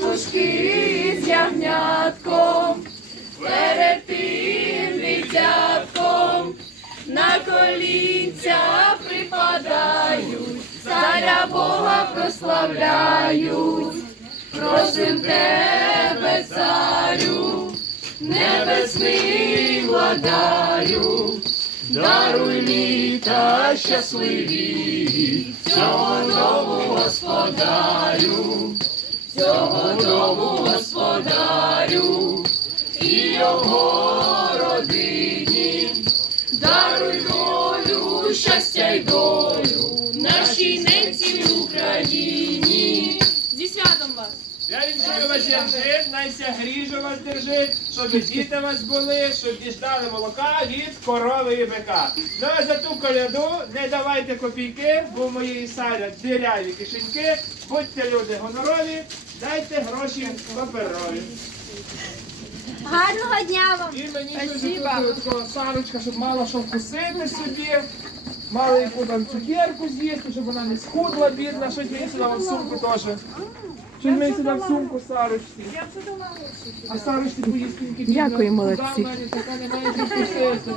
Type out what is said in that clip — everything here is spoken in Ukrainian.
пастушки з ягнятком, перед тим дитятком, на колінця припадають, царя Бога прославляють. Просим тебе, царю, небесний владарю, даруй літа щасливі, цього дому господарю, цього дому господарю і його родині, даруй долю, щастя й долю нашій ненці Україні. Зі святом вас! Я вінчую вас жит, найся гріжу вас держить, щоб діти вас були, щоб діждали молока від корови і бика. Ну а за ту коляду не давайте копійки, бо в моєї саля диряві кишеньки, будьте люди гонорові, дайте гроші паперові. Гарного дня вам! І мені дуже такого Сарочка, щоб мала що вкусити собі, мала яку там цукерку з'їсти, щоб вона не схудла, бідна, щось мені сюди в сумку теж. Щось мені сюди в сумку Сарочці. А Сарочці поїсти. Дякую, молодці. Така не має вкусити.